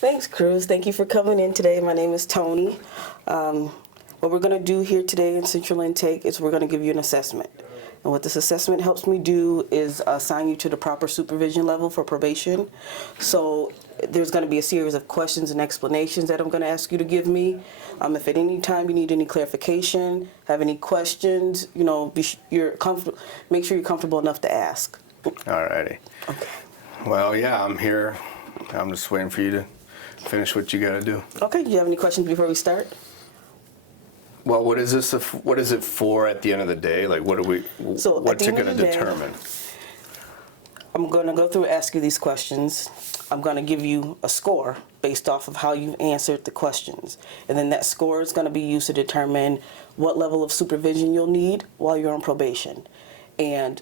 Thanks, Cruz. Thank you for coming in today. My name is Tony. What we're going to do here today in Central Intake is we're going to give you an assessment. And what this assessment helps me do is assign you to the proper supervision level for probation. So there's going to be a series of questions and explanations that I'm going to ask you to give me. If at any time you need any clarification, have any questions, make sure you're comfortable enough to ask. All righty. Okay. Well, yeah, I'm here. I'm just waiting for you to finish what you got to do. Okay. Do you have any questions before we start? Well, what is this? What is it for at the end of the day? Like, what's it going to determine? I'm going to go through and ask you these questions. I'm going to give you a score based off of how you've answered the questions. And then that score is going to be used to determine what level of supervision you'll need while you're on probation. And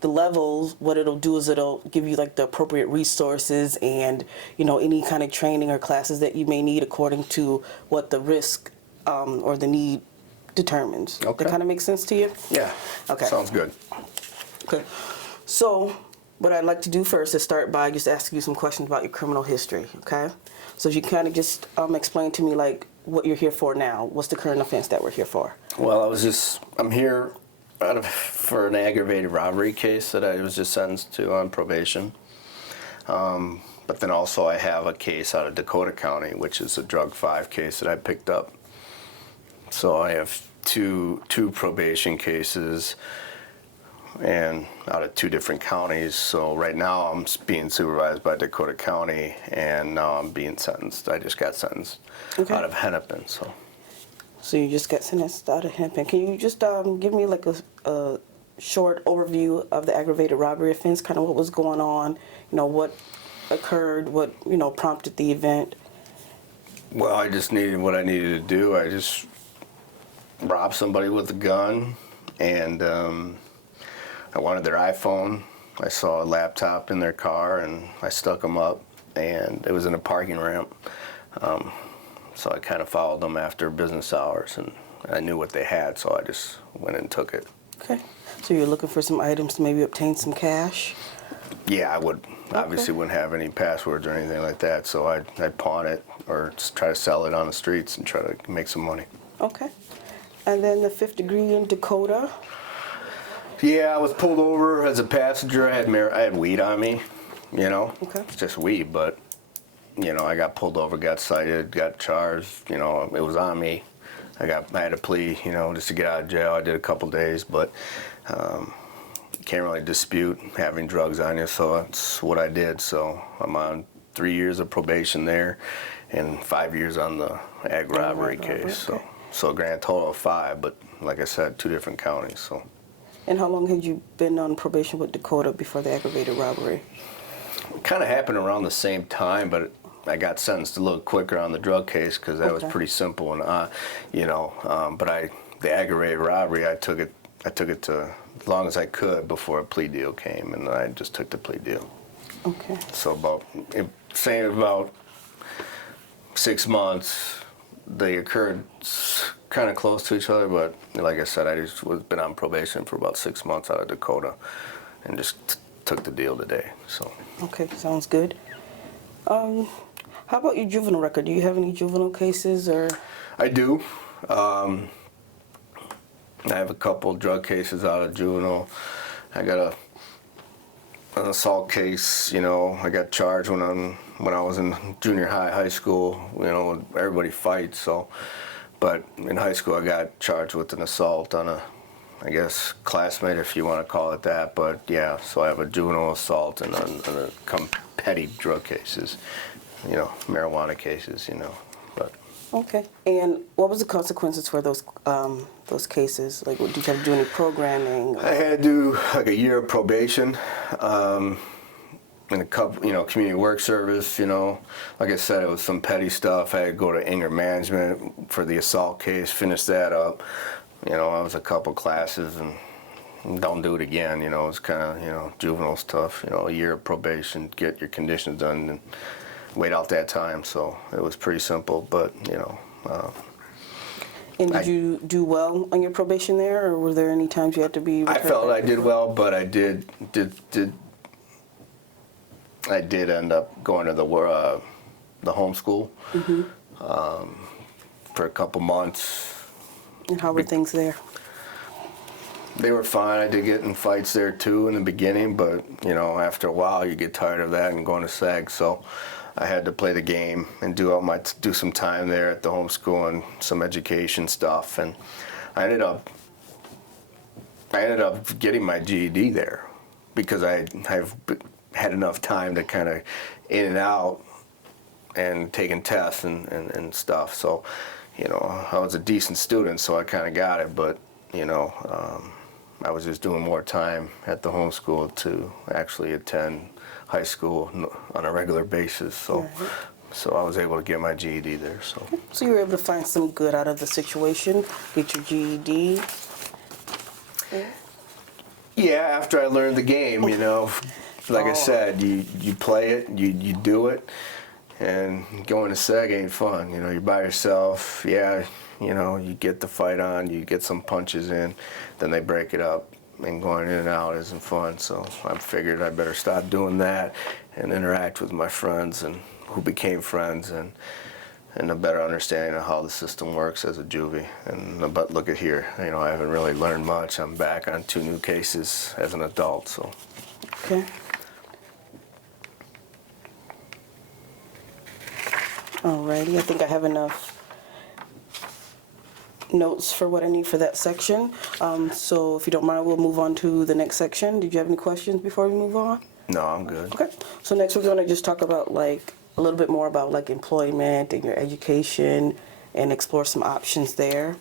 the levels, what it'll do is it'll give you like the appropriate resources and, any kind of training or classes that you may need according to what the risk or the need determines. Okay. That kind of makes sense to you? Yeah. Okay. Sounds good. Okay. So what I'd like to do first is start by just asking you some questions about your criminal history, okay? So if you kind of just explain to me like what you're here for now. What's the current offense that we're here for? Well, I'm here for an aggravated robbery case that I was just sentenced to on probation. But then also I have a case out of Dakota County, which is a drug 5 case that I picked up. So I have two probation cases and out of 2 different counties. So right now I'm being supervised by Dakota County, and now I'm being sentenced. I just got sentenced out of Hennepin. So you just got sentenced out of Hennepin. Can you just give me like a short overview of the aggravated robbery offense, kind of what was going on, what occurred, what, prompted the event? Well, I just needed what I needed to do. I just robbed somebody with a gun, and I wanted their iPhone. I saw a laptop in their car, and I stuck them up, and it was in a parking ramp. So I kind of followed them after business hours, and I knew what they had, so I just went and took it. Okay. So you're looking for some items to maybe obtain some cash? Yeah, I would. Okay. Obviously wouldn't have any passwords or anything like that, so I'd pawn it or just try to sell it on the streets and try to make some money. Okay. And then the 5th degree in Dakota? Yeah, I was pulled over as a passenger. I had weed on me, Okay. It's just weed, but, I got pulled over, got cited, got charged, it was on me. I had a plea, just to get out of jail. I did a couple days, but can't really dispute having drugs on you, so that's what I did. So I'm on 3 years of probation there and 5 years on the ag robbery case. Okay. So a grand total of 5, but like I said, 2 different counties. So. And how long had you been on probation with Dakota before the aggravated robbery? It kind of happened around the same time, but I got sentenced a little quicker on the drug case because that was pretty simple, and but the aggravated robbery, I took it to as long as I could before a plea deal came, and I just took the plea deal. Okay. So about 6 months. They occurred kind of close to each other, but like I said, I just been on probation for about 6 months out of Dakota, and just took the deal today. So. Okay, sounds good. How about your juvenile record? Do you have any juvenile cases or? I do. I have a couple drug cases out of juvenile. I got an assault case. I got charged when I was in junior high school. Everybody fights, so. But in high school, I got charged with an assault on a, I guess, classmate, if you want to call it that. But yeah, so I have a juvenile assault and a petty drug cases, marijuana cases, But. Okay. And what was the consequences for those cases? Like, did you have to do any programming? I had to do like a year of probation. And a couple, community work service, Like I said, it was some petty stuff. I had to go to anger management for the assault case, finish that up. I was a couple classes and don't do it again. It's kind of, juvenile stuff, a year of probation, get your conditions done and wait out that time. So it was pretty simple, but, And did you do well on your probation there, or were there any times you had to be? I felt I did well, but I did end up going to the the homeschool for a couple months. And how were things there? They were fine. I did get in fights there too in the beginning, but you know, after a while, you get tired of that and going to SAG. So I had to play the game and do some time there at the homeschool and some education stuff. And I ended up getting my GED there because I've had enough time to kind of in and out and taking tests and stuff. So, you know, I was a decent student, so I kind of got it. But you know, I was just doing more time at the homeschool to actually attend high school on a regular basis. So, Right. so I was able to get my GED there. So you were able to find some good out of the situation, get your GED. Yeah, after I learned the game, you know, like I said, you play it, you do it, and going to SEG ain't fun. You know, you're by yourself. Yeah, you know, you get the fight on, you get some punches in, then they break it up, and going in and out isn't fun. So I figured I better stop doing that and interact with my friends and who became friends and a better understanding of how the system works as a juvie. But look at here, you know, I haven't really learned much. I'm back on 2 new cases as an adult, so. Okay. Alrighty, I think I have enough notes for what I need for that section. So if you don't mind, we'll move on to the next section. Did you have any questions before we move on? No, I'm good. Okay. So next we're going to just talk about like a little bit more about like employment and your education and explore some options there.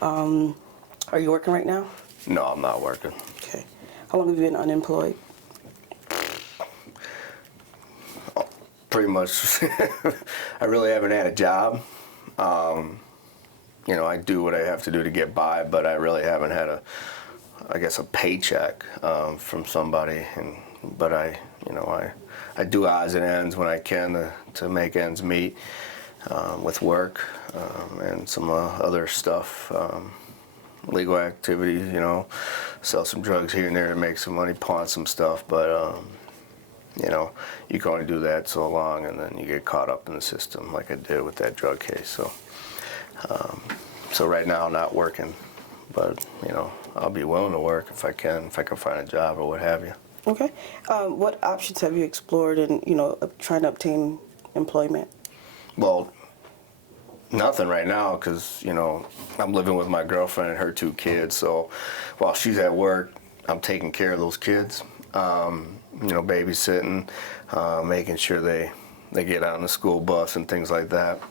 Are you working right now? No, I'm not working. Okay. How long have you been unemployed? Pretty much, I really haven't had a job. You know, I do what I have to do to get by, but I really haven't had I guess a paycheck from somebody. But I do odds and ends when I can to make ends meet with work and some other stuff, legal activities. You know, sell some drugs here and there to make some money, pawn some stuff, but. You know, you can only do that so long, and then you get caught up in the system like I did with that drug case. So right now I'm not working, but you know, I'll be willing to work if I can find a job or what have you. Okay. What options have you explored in, trying to obtain employment? Well, nothing right now because, you know, I'm living with my girlfriend and her 2 kids. So while she's at work, I'm taking care of those kids. You know, babysitting, making sure they get on the school bus and things like that.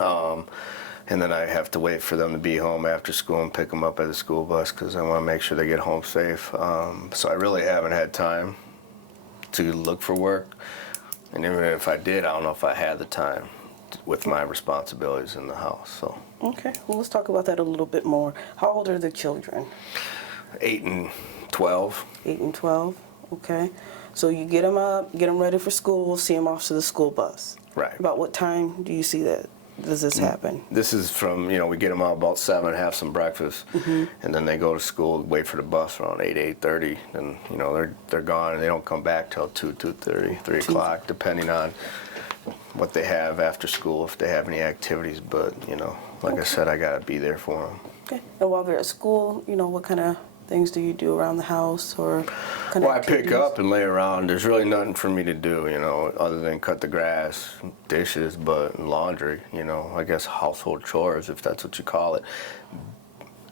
And then I have to wait for them to be home after school and pick them up at the school bus because I want to make sure they get home safe. So I really haven't had time to look for work. And even if I did, I don't know if I had the time with my responsibilities in the house. So. Okay, well, let's talk about that a little bit more. How old are the children? 8 and 12. 8 and 12, okay. So you get them up, get them ready for school, see them off to the school bus. Right. About what time do you see that? Does this happen? This is from, you know, we get them out about 7, have some breakfast, and then they go to school, wait for the bus around 8:30, and, you know, they're gone, and they don't come back till 2:30, 3 o'clock, depending on what they have after school, if they have any activities. But, you know, like I said, I got to be there for them. Okay. And while they're at school, what kind of things do you do around the house or kind of Well, I pick up and lay around. There's really nothing for me to do, you know, other than cut the grass, dishes, but laundry, you know, I guess household chores, if that's what you call it.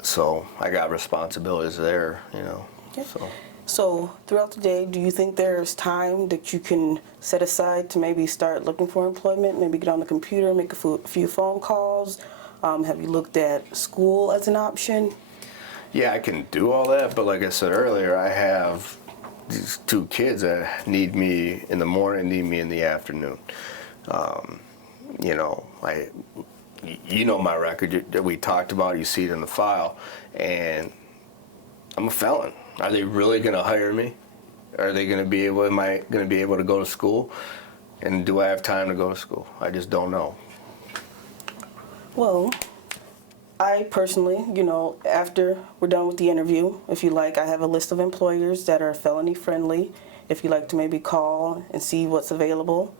So I got responsibilities there, you know. Okay. So throughout the day, do you think there's time that you can set aside to maybe start looking for employment, maybe get on the computer, make a few phone calls? Have you looked at school as an option? Yeah, I can do all that, but like I said earlier, I have these 2 kids that need me in the morning, need me in the afternoon. You know, you know my record that we talked about, you see it in the file, and I'm a felon. Are they really going to hire me? Are they going to be able, am I going to be able to go to school? And do I have time to go to school? I just don't know. Well, I personally, after we're done with the interview, if you like, I have a list of employers that are felony friendly. If you like to maybe call and see what's available.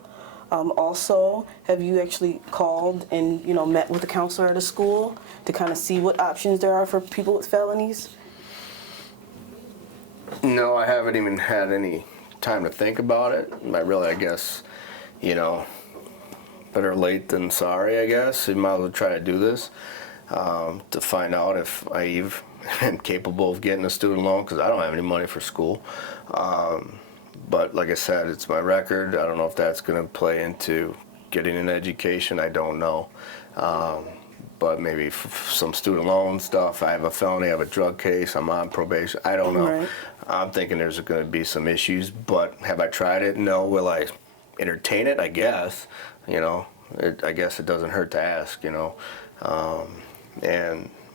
Also, have you actually called and, met with the counselor at a school to kind of see what options there are for people with felonies? No, I haven't even had any time to think about it. I guess, you know, better late than sorry, I guess. You might as well try to do this to find out if I even am capable of getting a student loan, because I don't have any money for school. But like I said, it's my record. I don't know if that's going to play into getting an education. I don't know. But maybe some student loan stuff. I have a felony, I have a drug case, I'm on probation. I don't know. Right. I'm thinking there's going to be some issues, but have I tried it? No. Will I entertain it? I guess. I guess it doesn't hurt to ask, and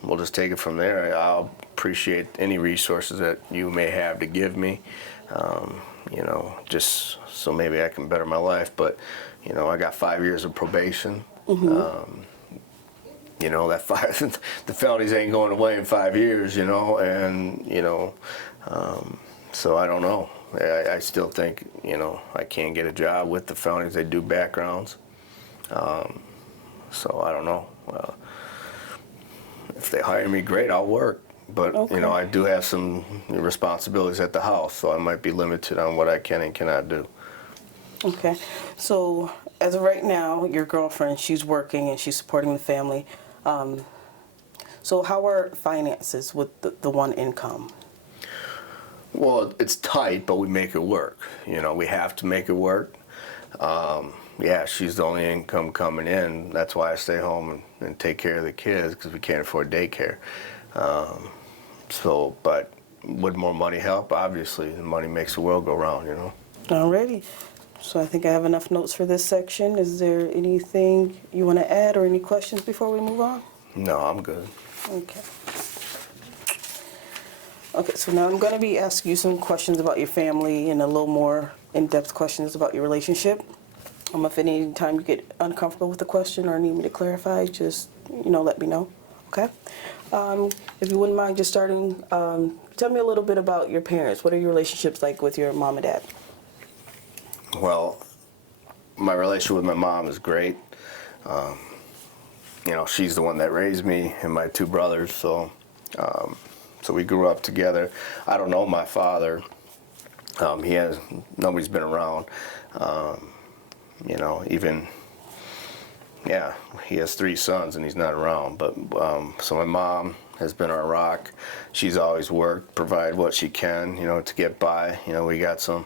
we'll just take it from there. I'll appreciate any resources that you may have to give me, just so maybe I can better my life. But, I got 5 years of probation. The felonies ain't going away in 5 years, so I don't know. I still think, I can't get a job with the felonies. They do backgrounds. So I don't know. If they hire me, great, I'll work. But, Okay. I do have some responsibilities at the house, so I might be limited on what I can and cannot do. Okay. So, as of right now, your girlfriend, she's working and she's supporting the family. So how are finances with the one income? Well, it's tight, but we make it work. We have to make it work. Yeah, she's the only income coming in. That's why I stay home and take care of the kids, because we can't afford daycare. But would more money help? Obviously, the money makes the world go round, Alrighty. So I think I have enough notes for this section. Is there anything you want to add or any questions before we move on? No, I'm good. Okay. Okay, so now I'm going to be asking you some questions about your family and a little more in-depth questions about your relationship. If any time you get uncomfortable with the question or need me to clarify, just, let me know. Okay? If you wouldn't mind just starting, tell me a little bit about your parents. What are your relationships like with your mom and dad? Well, my relationship with my mom is great. She's the one that raised me and my two brothers, so we grew up together. I don't know my father. Nobody's been around. He has 3 sons and he's not around. But so my mom has been our rock. She's always worked, provide what she can, to get by. We got some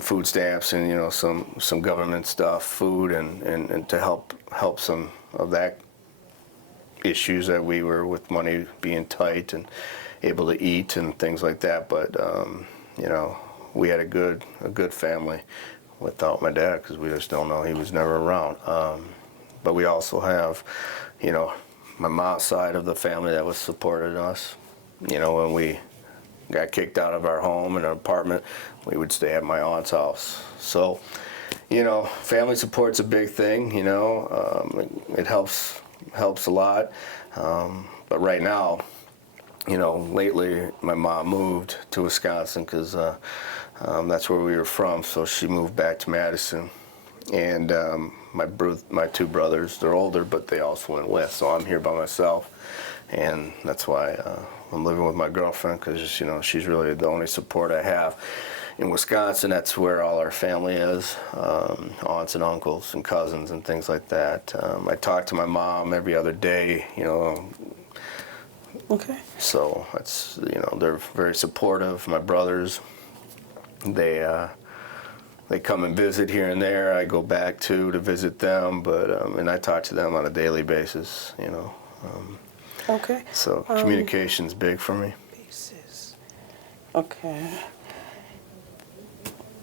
food stamps and some government stuff, food, and to help some of that issues that we were with money being tight and able to eat and things like that. But we had a good family without my dad, because we just don't know, he was never around. But we also have my mom's side of the family that was supported us. When we got kicked out of our home and our apartment, we would stay at my aunt's house. So family support's a big thing. It helps a lot. But right now, lately my mom moved to Wisconsin because that's where we were from. So she moved back to Madison, and my two brothers, they're older, but they also went with. So I'm here by myself, and that's why I'm living with my girlfriend, because she's really the only support I have. In Wisconsin, that's where all our family is, aunts and uncles and cousins and things like that. I talk to my mom every other day, Okay. so it's, they're very supportive. My brothers, they come and visit here and there. I go back to visit them, but and I talk to them on a daily basis, Okay. So communication's big for me. Basis. Okay.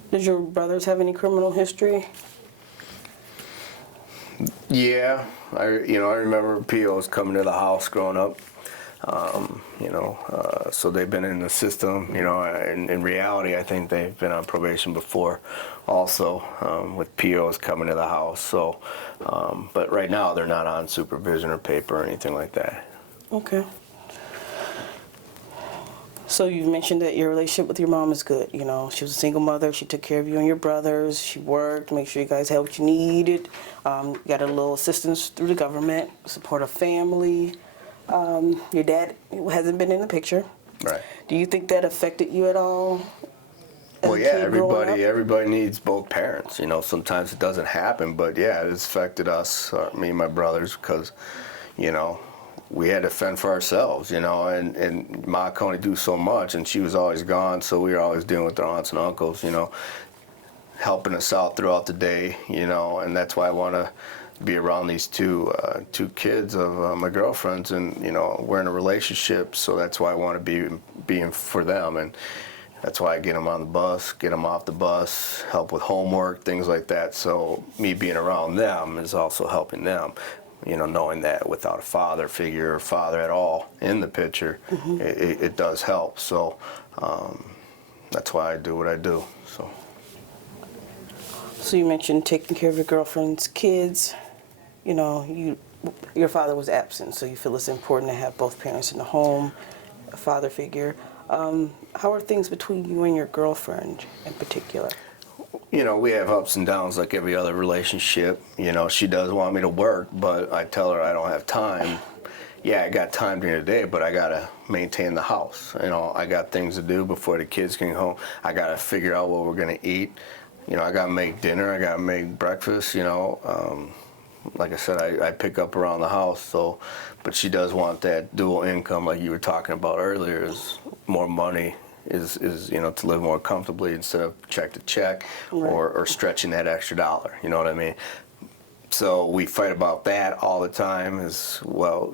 Did your brothers have any criminal history? Yeah, I remember POs coming to the house growing up. So they've been in the system. In reality, I think they've been on probation before, also with POs coming to the house. So, but right now they're not on supervision or paper or anything like that. Okay. So you've mentioned that your relationship with your mom is good. You know, she was a single mother. She took care of you and your brothers. She worked, make sure you guys had what you needed. Got a little assistance through the government, support a family. Your dad hasn't been in the picture. Right. Do you think that affected you at all? as Well, a yeah, kid growing up? everybody needs both parents. You know, sometimes it doesn't happen, but yeah, it's affected us, me and my brothers, because, you know, we had to fend for ourselves, you know, and Ma could only do so much, and she was always gone, so we were always dealing with our aunts and uncles, you know, helping us out throughout the day, you know, and that's why I want to be around these two kids of my girlfriends, and you know, we're in a relationship, so that's why I want to be being for them, and that's why I get them on the bus, get them off the bus, help with homework, things like that. So me being around them is also helping them. You know, knowing that without a father figure or father at all in the picture, it does help. So that's why I do what I do. So you mentioned taking care of your girlfriend's kids. You know, your father was absent, so you feel it's important to have both parents in the home, a father figure. How are things between you and your girlfriend in particular? You know, we have ups and downs like every other relationship. You know, she does want me to work, but I tell her I don't have time. Yeah, I got time during the day, but I gotta maintain the house. You know, I got things to do before the kids can home. I gotta figure out what we're gonna eat. You know, I gotta make dinner. I gotta make breakfast. You know, like I said, I pick up around the house. So, but she does want that dual income, like you were talking about earlier, is more money. Is you know, to live more comfortably instead of check to check, Right. or stretching that extra dollar. You know what I mean? So we fight about that all the time. As well,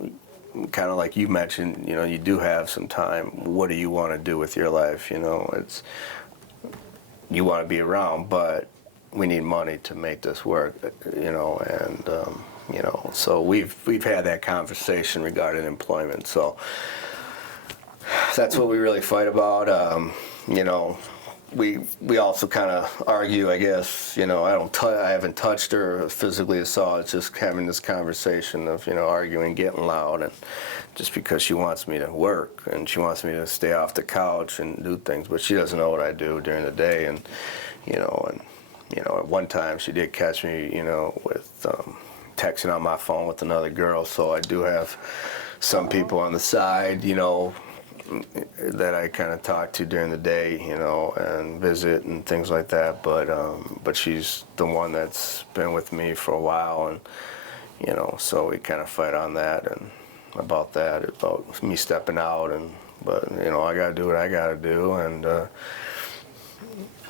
kind of like you mentioned. You know, you do have some time. What do you want to do with your life? You know, it's you want to be around, but we need money to make this work. You know, and you know, so we've had that conversation regarding employment. So that's what we really fight about. You know, we also kind of argue, I guess. You know, I haven't touched her or physically assault. It's just having this conversation of, you know, arguing, getting loud, and just because she wants me to work and she wants me to stay off the couch and do things, but she doesn't know what I do during the day, and you know, at one time she did catch me, you know, with texting on my phone with another girl. So I do have some people on the side, you know, that I kind of talk to during the day, you know, and visit and things like that. But she's the one that's been with me for a while, and you know, so we kind of fight on that and about me stepping out, and but you know, I gotta do what I gotta do, and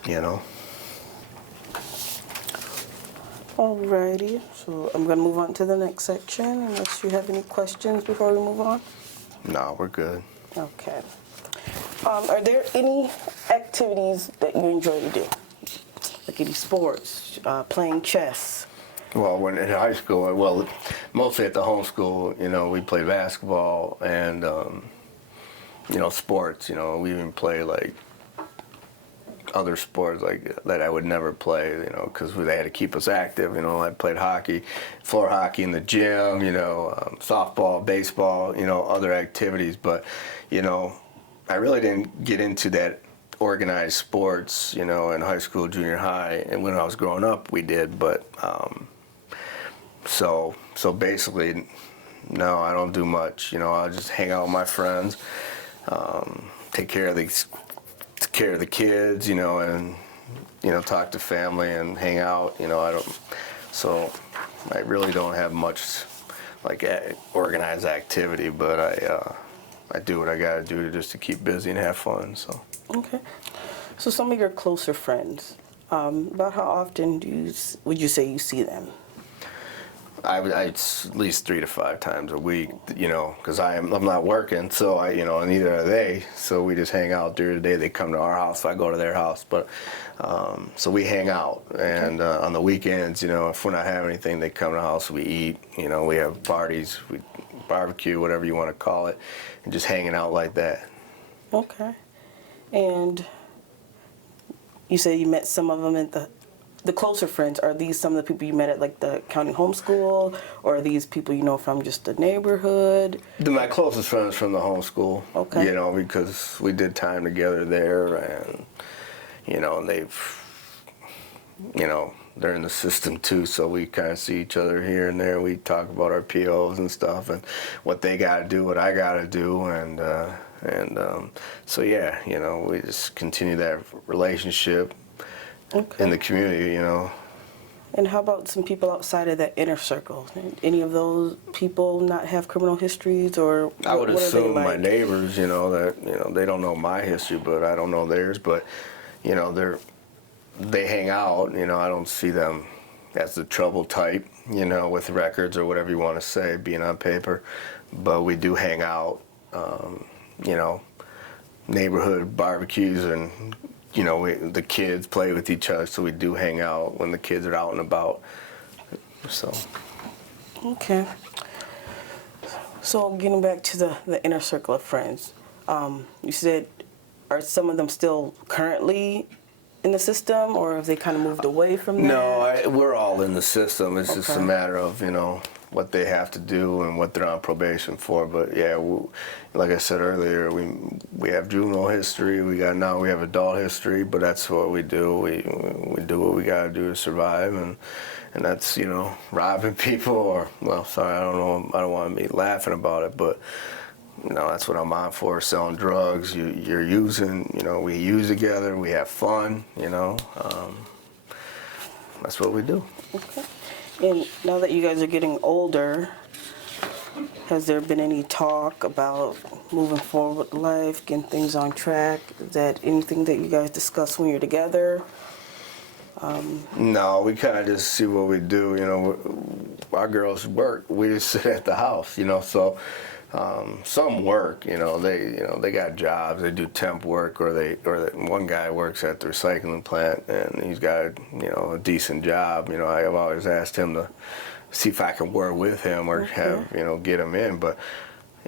you know. Alrighty, so I'm going to move on to the next section unless you have any questions before we move on. No, we're good. Okay. Are there any activities that you enjoy to do? Like any sports, playing chess? Well, when in high school, well, mostly at the home school, you know, we play basketball and, you know, sports. You know, we even play like other sports like that I would never play, you know, because they had to keep us active. You know, I played hockey, floor hockey in the gym, you know, softball, baseball, you know, other activities. But, you know, I really didn't get into that organized sports, you know, in high school, junior high, and when I was growing up, we did. But so basically, no, I don't do much. You know, I just hang out with my friends, take care of the kids, you know, and you know, talk to family and hang out. You know, so I really don't have much like organized activity, but I do what I gotta do just to keep busy and have fun. So. Okay. So some of your closer friends, about how often would you say you see them? It's at least 3 to 5 times a week, you know, because I'm not working, so you know, and neither are they. So we just hang out during the day. They come to our house, I go to their house, but so we hang out. And on the weekends, you know, if we're not having anything, they come to the house, we eat. You know, we have parties, we barbecue, whatever you want to call it, and just hanging out like that. Okay. And you said you met some of them the closer friends, are these some of the people you met at like the county homeschool, or are these people you know from just the neighborhood? My closest friends from the homeschool. Okay. You know, because we did time together there, and you know, they're in the system too, so we kind of see each other here and there. We talk about our POs and stuff, and what they got to do, what I got to do, and so yeah, you know, we just continue that relationship in the community, you know. And how about some people outside of that inner circle? Any of those people not have criminal histories, or I would what are they assume my like? neighbors, you know, that they don't know my history, but I don't know theirs. But you know, they hang out. You know, I don't see them as the trouble type, you know, with records or whatever you want to say, being on paper. But we do hang out, you know, neighborhood barbecues, and you know, the kids play with each other, so we do hang out when the kids are out and about. So. Okay. So getting back to the inner circle of friends, you said, are some of them still currently in the system, or have they kind of moved away from that? No, we're all in the system. It's just a Okay. matter of, you know, what they have to do and what they're on probation for. But yeah, like I said earlier, we have juvenile history. We have adult history. But that's what we do. We do what we got to do to survive, and that's, you know, robbing people, or, well, sorry, I don't know. I don't want to be laughing about it, but you know, that's what I'm on for, selling drugs. You're using, you know, we use together, we have fun, you know. That's what we do. Okay. And now that you guys are getting older, has there been any talk about moving forward with life, getting things on track? Is that anything that you guys discuss when you're together? No, we kind of just see what we do, you know. Our girls work, we just sit at the house, you know, so some work, you know, they got jobs, they do temp work, or one guy works at the recycling plant, and he's got, you know, a decent job. You know, I've always asked him to see if I can work with him or have, you know, get him in, but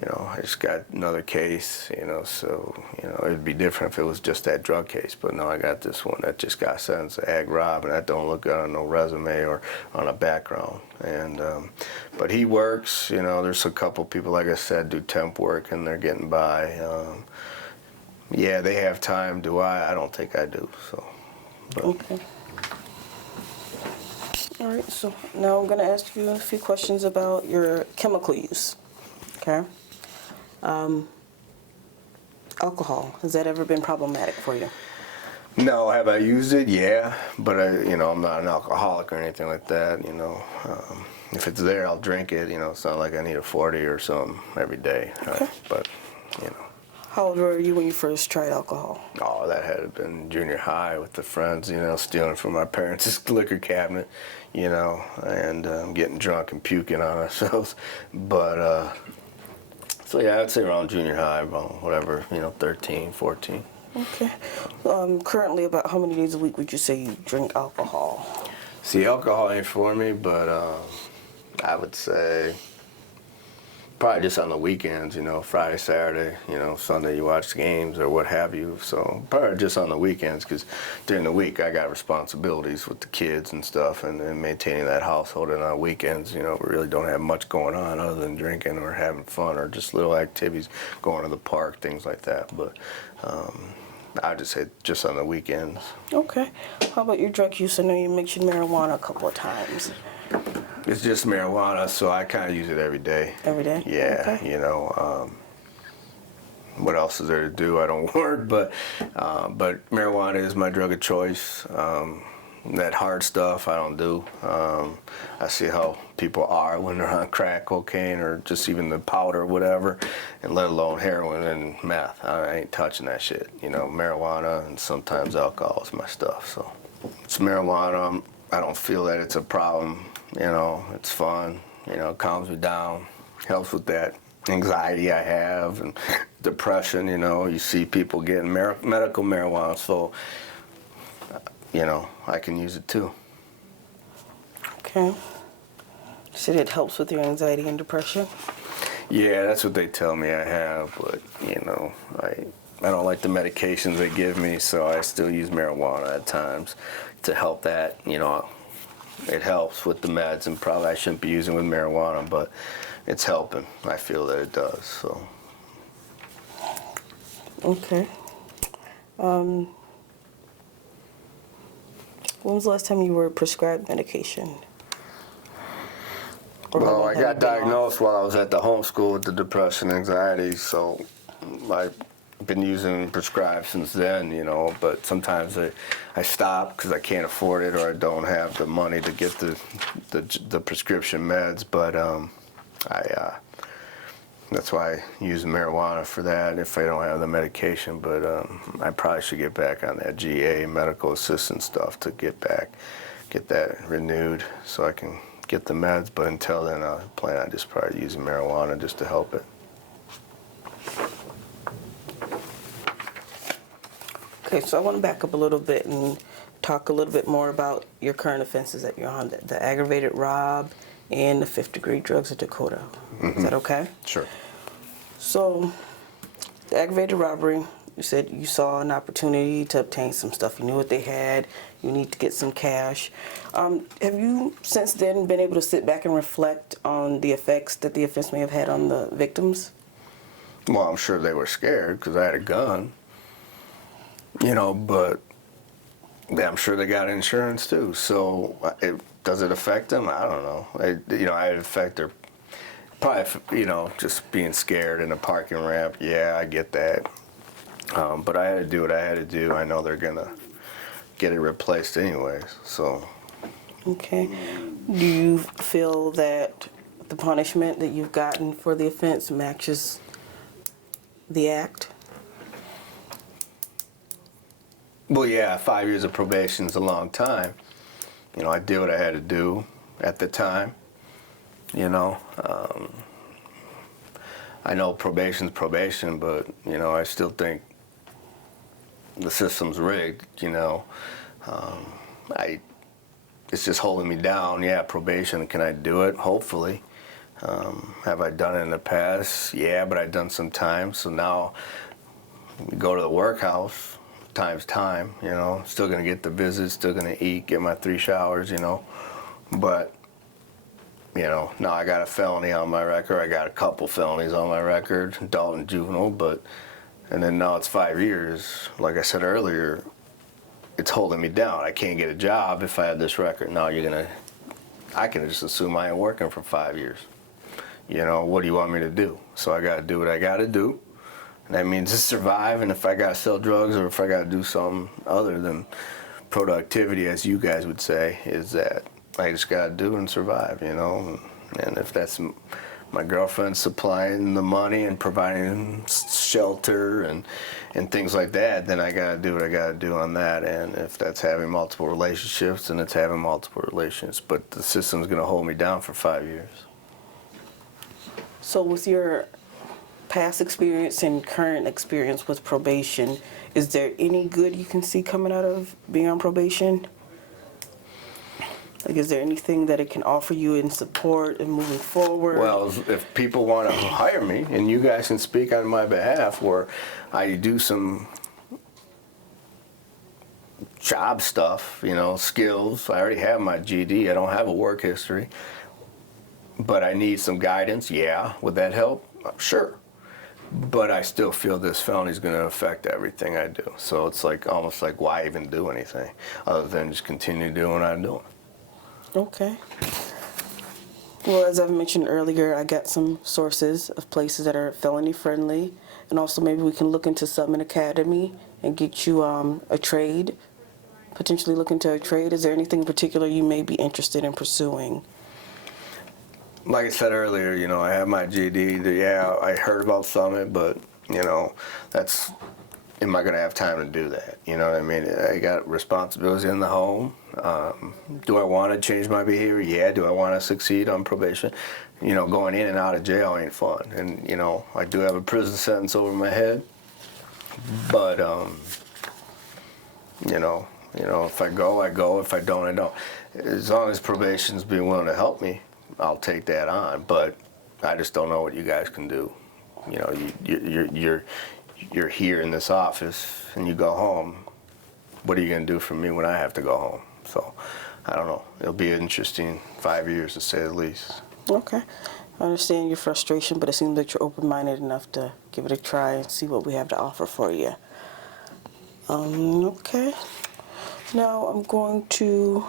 you know, I just got another case, you know, so, you know, it'd be different if it was just that drug case, but no, I got this one that just got sentenced to ag rob, and that don't look good on no resume or on a background. And but he works, you know. There's a couple people, like I said, do temp work, and they're getting by. Yeah, they have time. Do I? I don't think I do. So. But. Okay. All right. So now I'm going to ask you a few questions about your chemical use. Okay. Alcohol, has that ever been problematic for you? No, have I used it? Yeah, but you know, I'm not an alcoholic or anything like that. You know, if it's there, I'll drink it. You know, it's not like I need a 40 or something every day. Okay. But you know. How old were you when you first tried alcohol? Oh, that had been junior high with the friends. You know, stealing from my parents' liquor cabinet. You know, and getting drunk and puking on ourselves. But so yeah, I'd say around junior high, about whatever, you know, 13, 14. Okay. Currently, about how many days a week would you say you drink alcohol? See, alcohol ain't for me, but I would say probably just on the weekends, you know, Friday, Saturday, you know, Sunday you watch games or what have you. So probably just on the weekends, because during the week I got responsibilities with the kids and stuff, and maintaining that household. And on weekends, you know, we really don't have much going on other than drinking or having fun or just little activities, going to the park, things like that. But I'd just say just on the weekends. Okay. How about your drug use? I know you mentioned marijuana a couple of times. It's just marijuana, so I kind of use it every day. Every day? Yeah, Okay. you know. What else is there to do? I don't work, but marijuana is my drug of choice. That hard stuff I don't do. I see how people are when they're on crack cocaine or just even the powder or whatever, and let alone heroin and meth. I ain't touching that shit. You know, marijuana and sometimes alcohol is my stuff. So it's marijuana. I don't feel that it's a problem. You know, it's fun. You know, it calms me down, helps with that anxiety I have and depression. You know, you see people getting medical marijuana, so you know, I can use it too. Okay. You said it helps with your anxiety and depression? Yeah, that's what they tell me I have, but you know, I don't like the medications they give me, so I still use marijuana at times to help that. You know, it helps with the meds, and probably I shouldn't be using with marijuana, but it's helping. I feel that it does. So. Okay. When was the last time you were prescribed medication? Or how Well, long I have you got been on? diagnosed while I was at the homeschool with the depression, anxiety, so I've been using prescribed since then, you know, but sometimes I stop because I can't afford it or I don't have the money to get the prescription meds, but that's why I use marijuana for that if I don't have the medication, but I probably should get back on that GA medical assistant stuff to get that renewed so I can get the meds, but until then I plan on just probably using marijuana just to help it. Okay, so I want to back up a little bit and talk a little bit more about your current offenses that you're on, the aggravated rob and the fifth-degree drugs of Dakota. Is that okay? Sure. So, the aggravated robbery, you said you saw an opportunity to obtain some stuff. You knew what they had. You need to get some cash. Have you since then been able to sit back and reflect on the effects that the offense may have had on the victims? Well, I'm sure they were scared because I had a gun, you know, but I'm sure they got insurance too. So does it affect them? I don't know. I'd affect their, probably, you know, just being scared in a parking ramp. Yeah, I get that. But I had to do what I had to do. I know they're going to get it replaced anyways, so. Okay. Do you feel that the punishment that you've gotten for the offense matches the act? Well, yeah, 5 years of probation is a long time. You know, I did what I had to do at the time, you know. I know probation's probation, but, you know, I still think the system's rigged, you know. It's just holding me down. Yeah, probation, can I do it? Hopefully. Have I done it in the past? Yeah, but I've done some time, so now we go to the workhouse. Time's time, you know. Still gonna get the visits, still gonna eat, get my 3 showers, you know. But, you know, now I got a felony on my record. I got a couple felonies on my record, adult and juvenile, and then now it's 5 years. Like I said earlier, it's holding me down. I can't get a job if I have this record. Now I can just assume I ain't working for 5 years. You know, what do you want me to do? So I gotta do what I gotta do. And that means to survive, and if I gotta sell drugs or if I gotta do something other than productivity, as you guys would say, is that I just gotta do and survive, you know. And if that's my girlfriend supplying the money and providing shelter and things like that, then I gotta do what I gotta do on that. And if that's having multiple relationships, then it's having multiple relationships. But the system's gonna hold me down for 5 years. So with your past experience and current experience with probation, is there any good you can see coming out of being on probation? Like, is there anything that it can offer you in support and moving forward? Well, if people want to hire me, and you guys can speak on my behalf, where I do some job stuff, you know, skills. I already have my GED. I don't have a work history. But I need some guidance. Yeah. Would that help? Sure. But I still feel this felony is going to affect everything I do. So it's like almost like, why even do anything other than just continue doing what I'm doing? Okay. Well, as I've mentioned earlier, I got some sources of places that are felony friendly, and also maybe we can look into Summit Academy and get you a trade, potentially look into a trade. Is there anything in particular you may be interested in pursuing? Like I said earlier, you know, I have my GED. Yeah, I heard about Summit, but, you know, am I going to have time to do that? You know what I mean? I got responsibilities in the home. Do I want to change my behavior? Yeah. Do I want to succeed on probation? You know, going in and out of jail ain't fun. And, you know, I do have a prison sentence over my head. But, you know, if I go, I go. If I don't, I don't. As long as probation's being willing to help me, I'll take that on. But I just don't know what you guys can do. You know, you're here in this office and you go home, what are you going to do for me when I have to go home? So, I don't know. It'll be an interesting 5 years, to say the least. Okay. I understand your frustration, but it seems that you're open-minded enough to give it a try and see what we have to offer for you. Okay. Now I'm going to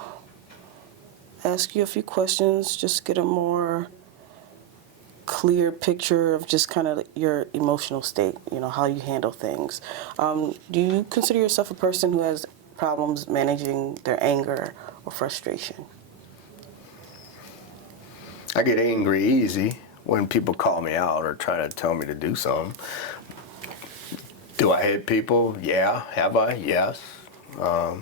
ask you a few questions, just get a more clear picture of just kind of your emotional state, how you handle things. Do you consider yourself a person who has problems managing their anger or frustration? I get angry easy when people call me out or try to tell me to do something. Do I hit people? Yeah. Have I? Yes. But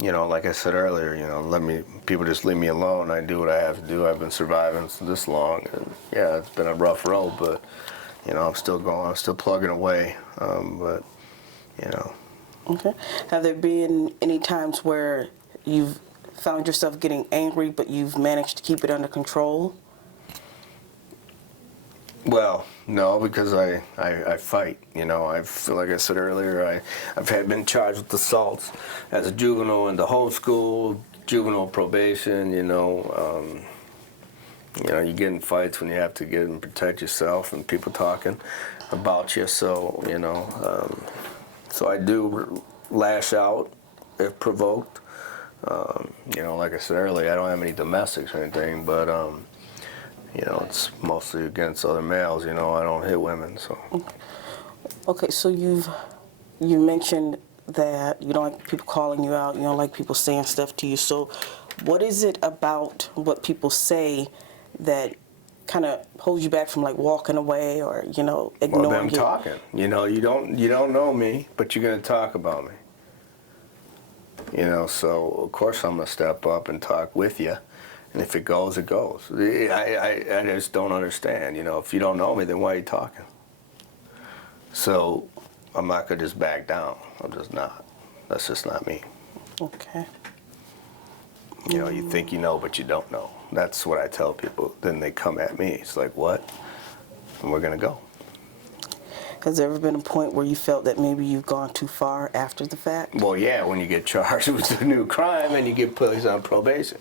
like I said earlier, people just leave me alone. I do what I have to do. I've been surviving this long, and yeah, it's been a rough road, but I'm still going. I'm still plugging away. Okay. Have there been any times where you've found yourself getting angry, but you've managed to keep it under control? Well, no, because I fight. I feel like I said earlier, I've been charged with assaults as a juvenile in the homeschool, juvenile probation. You get in fights when you have to get and protect yourself and people talking about you. So so I do lash out if provoked. Like I said earlier, I don't have any domestics or anything, but it's mostly against other males. I don't hit women, so. Okay, so you mentioned that you don't like people calling you out, you don't like people saying stuff to you. So what is it about what people say that kind of holds you back from like walking away or, ignoring Well, them you? talking. You don't know me, but you're gonna talk about me. So of course I'm gonna step up and talk with you. And if it goes, it goes. I just don't understand. If you don't know me, then why are you talking? So I'm not going to just back down. I'm just not. That's just not me. Okay. You think you know, but you don't know. That's what I tell people. Then they come at me. It's like, what? And we're going to go. Has there ever been a point where you felt that maybe you've gone too far after the fact? Well, yeah, when you get charged with a new crime and you get placed on probation.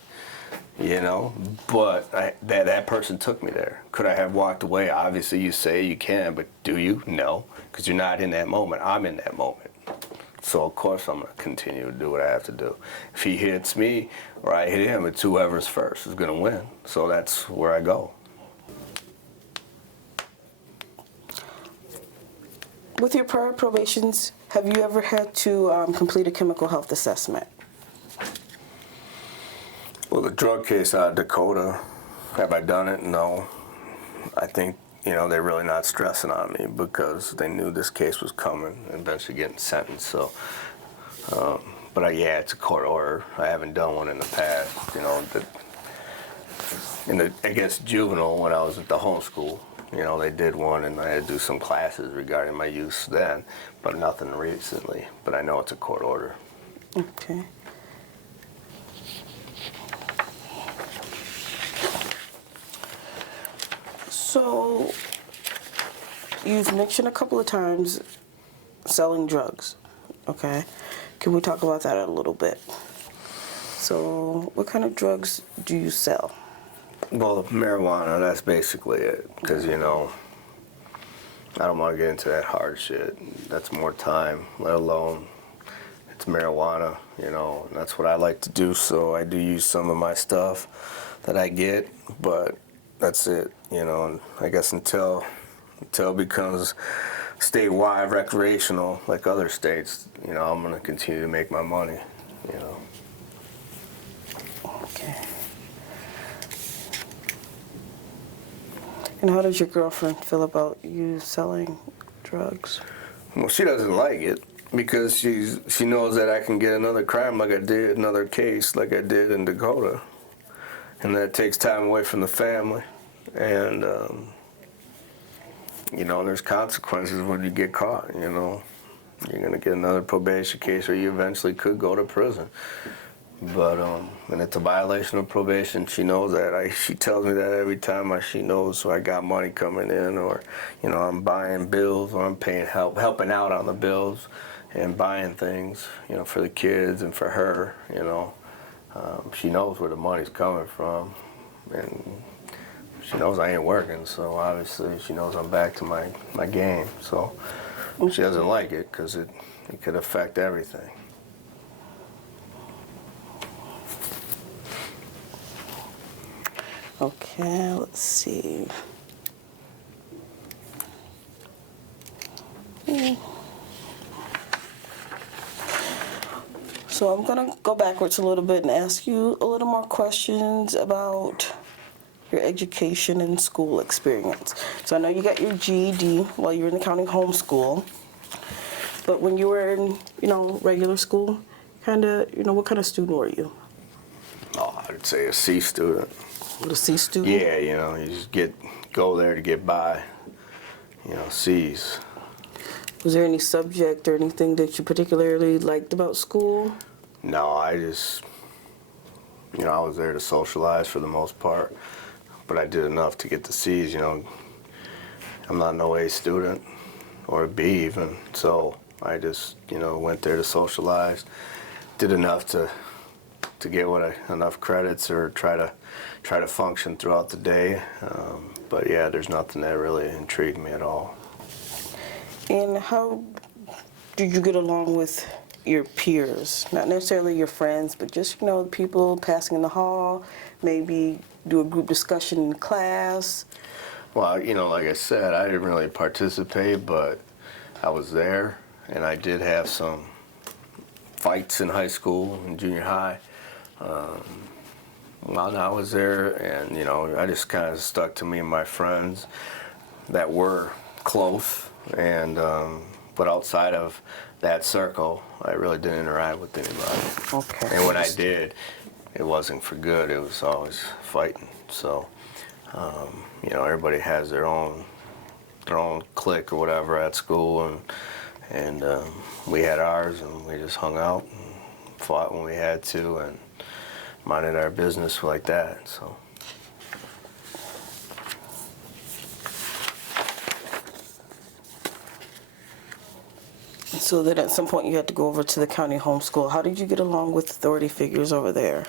But that person took me there. Could I have walked away? Obviously, you say you can, but do you? No, because you're not in that moment. I'm in that moment. So, of course, I'm going to continue to do what I have to do. If he hits me or I hit him, it's whoever's first is going to win. So that's where I go. With your prior probations, have you ever had to complete a chemical health assessment? Well, the drug case out of Dakota, have I done it? No. I think, they're really not stressing on me because they knew this case was coming and eventually getting sentenced. So, but yeah, it's a court order. I haven't done one in the past, against juvenile when I was at the homeschool. They did one and I had to do some classes regarding my use then, but nothing recently. But I know it's a court order. Okay. So, you've mentioned a couple of times selling drugs, okay? Can we talk about that a little bit? So, what kind of drugs do you sell? Well, marijuana, that's basically it. Because, I don't want to get into that hard shit. That's more time, let alone it's marijuana, and that's what I like to do. So I do use some of my stuff that I get, but that's it, and I guess until it becomes statewide recreational like other states, I'm going to continue to make my money, Okay. And how does your girlfriend feel about you selling drugs? Well, she doesn't like it because she knows that I can get another crime like I did, another case like I did in Dakota, and that takes time away from the family. And, there's consequences when you get caught, You're going to get another probation case or you eventually could go to prison. But and it's a violation of probation. She knows that. She tells me that every time. She knows. So I got money coming in, or I'm buying bills, or I'm paying helping out on the bills, and buying things, for the kids and for her. She knows where the money's coming from, and she knows I ain't working. So obviously she knows I'm back to my game. So she doesn't like it because it could affect everything. Okay, let's see. So I'm gonna go backwards a little bit and ask you a little more questions about your education and school experience. So I know you got your GED while you were in the county homeschool, but when you were in, regular school, what kind of student were you? Oh, I'd say a C student. A C student? Yeah, you just go there to get by, C's. Was there any subject or anything that you particularly liked about school? No, I just, I was there to socialize for the most part, but I did enough to get the C's, I'm not no A student or a B even, so I just, went there to socialize, did enough to get enough credits or try to function throughout the day. But yeah, there's nothing that really intrigued me at all. And how did you get along with your peers? Not necessarily your friends, but just, people passing in the hall, maybe do a group discussion in class? Well, like I said, I didn't really participate, but I was there, and I did have some fights in high school and junior high. While I was there, and I just kind of stuck to me and my friends that were close, and but outside of that circle, I really didn't interact with anybody. Okay. And when I did, it wasn't for good. It was always fighting. So, everybody has their own clique or whatever at school, and we had ours, and we just hung out and fought when we had to, and minded our business like that. So. So then at some point you had to go over to the county homeschool. How did you get along with authority figures over there?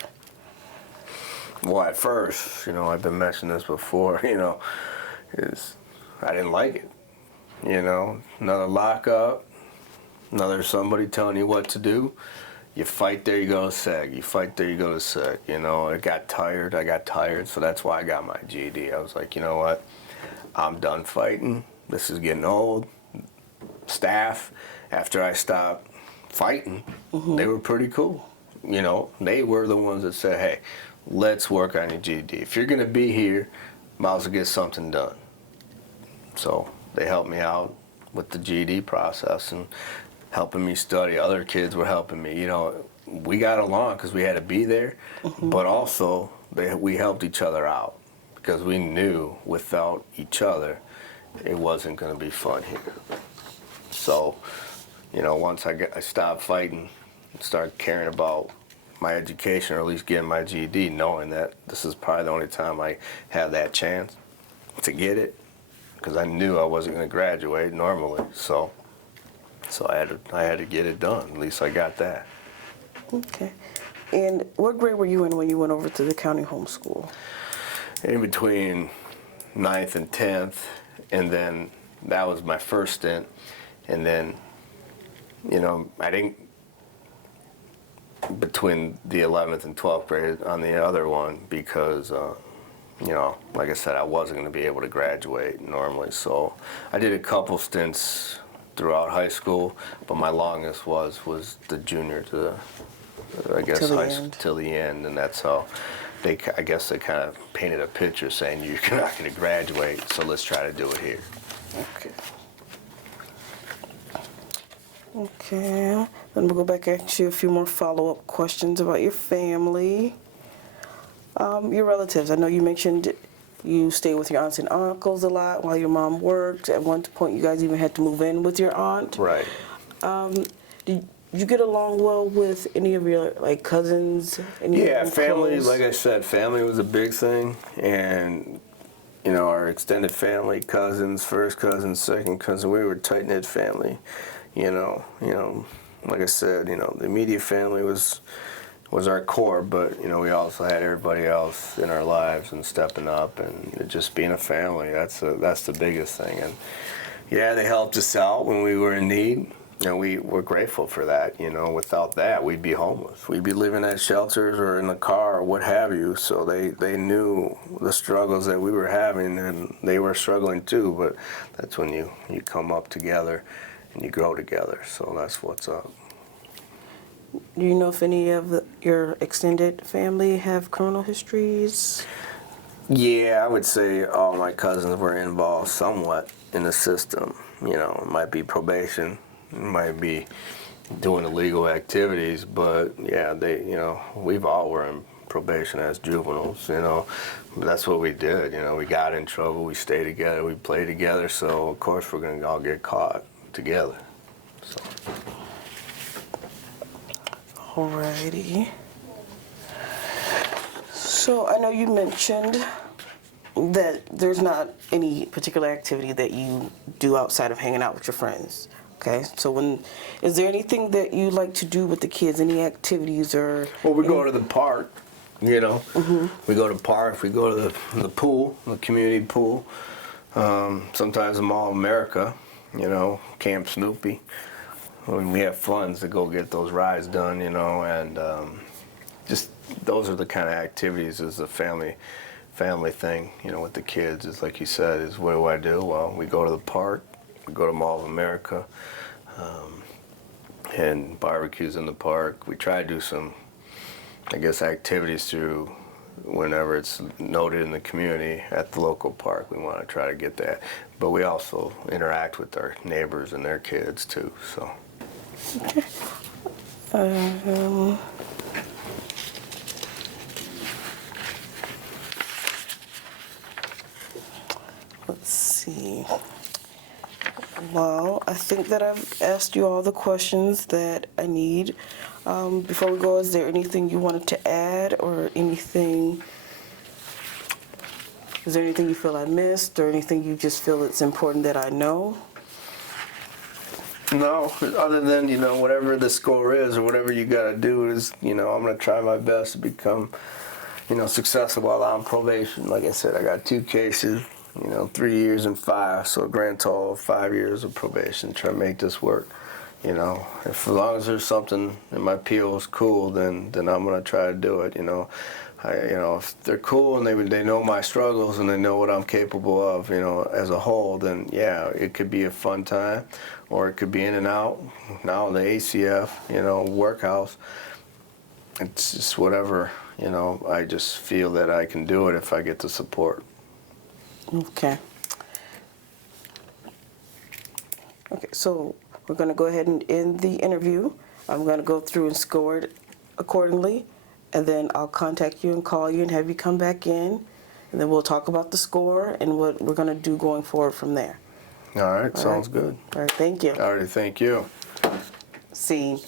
Well, at first, I've been mentioning this before, is I didn't like it. Another lockup, another somebody telling you what to do. You fight there, you go to SEG. You fight there, you go to SEG. I got tired, so that's why I got my GED. I was like, you know what? I'm done fighting. This is getting old. Staff, after I stopped fighting, they were pretty cool. They were the ones that said, hey, let's work on your GED. If you're going to be here, might as well get something done. So they helped me out with the GED process and helping me study. Other kids were helping me. We got along because we had to be there, but also we helped each other out because we knew without each other it wasn't going to be fun here. So, once I stopped fighting and started caring about my education, or at least getting my GED, knowing that this is probably the only time I have that chance to get it, because I knew I wasn't going to graduate normally. So I had to get it done. At least I got that. Okay. And what grade were you in when you went over to the county homeschool? In between 9th and 10th, and then that was my first stint. And then, I didn't, between the 11th and 12th grade on the other one, because, like I said, I wasn't going to be able to graduate normally. So I did a couple stints throughout high school, but my longest was the junior to the, I guess, high school till the end. And that's how I guess they kind of painted a picture saying you're not going to graduate, so let's try to do it here. Okay. Okay, then we'll go back and ask you a few more follow-up questions about your family. Your relatives, I know you mentioned you stayed with your aunts and uncles a lot while your mom worked. At one point, you guys even had to move in with your aunt. Right. you get along well with any of your like cousins? Any of Yeah, them family, close? like I said, family was a big thing. And, you know, our extended family, cousins, first cousin, second cousin, we were a tight-knit family. Like I said, the immediate family was our core, but, we also had everybody else in our lives and stepping up and just being a family. That's the biggest thing. And, yeah, they helped us out when we were in need. And we were grateful for that. Without that, we'd be homeless. We'd be living at shelters or in the car or what have you. So they knew the struggles that we were having, and they were struggling too. But that's when you come up together and you grow together. So that's what's up. Do you know if any of your extended family have criminal histories? Yeah, I would say all my cousins were involved somewhat in the system. It might be probation. Might be doing illegal activities, but yeah, we've all were in probation as juveniles, But that's what we did, we got in trouble, we stayed together, we played together, so of course we're gonna all get caught together. So. Alrighty. So I know you mentioned that there's not any particular activity that you do outside of hanging out with your friends. Okay, so is there anything that you like to do with the kids? Any activities or? Well, we go to the park, Mm-hmm. We go to parks, we go to the pool, the community pool. Sometimes the Mall of America, Camp Snoopy. When we have funds to go get those rides done, and just those are the kind of activities as a family thing, with the kids. Is like you said, is what do I do? Well, we go to the park, we go to Mall of America, and barbecues in the park. We try to do some, activities through whenever it's noted in the community at the local park. We want to try to get that. But we also interact with our neighbors and their kids too, so. Okay. Let's see. Well, I think that I've asked you all the questions that I need. Before we go, is there anything you wanted to add or anything? Is there anything you feel I missed or anything you just feel it's important that I know? No, other than, whatever the score is or whatever you got to do is, I'm going to try my best to become, successful while I'm on probation. Like I said, I got 2 cases, 3 years and 5, so a grand total of 5 years of probation. Try to make this work. If as long as there's something in my PO is cool, then I'm going to try to do it, if they're cool and they know my struggles and they know what I'm capable of, as a whole, then yeah, it could be a fun time, or it could be in and out. Now the ACF, workhouse, it's just whatever, I just feel that I can do it if I get the support. Okay. Okay, so we're going to go ahead and end the interview. I'm going to go through and score it accordingly, and then I'll contact you and call you and have you come back in, and then we'll talk about the score and what we're going to do going forward from there. All right, sounds good. All right, thank you. All right, thank you. See.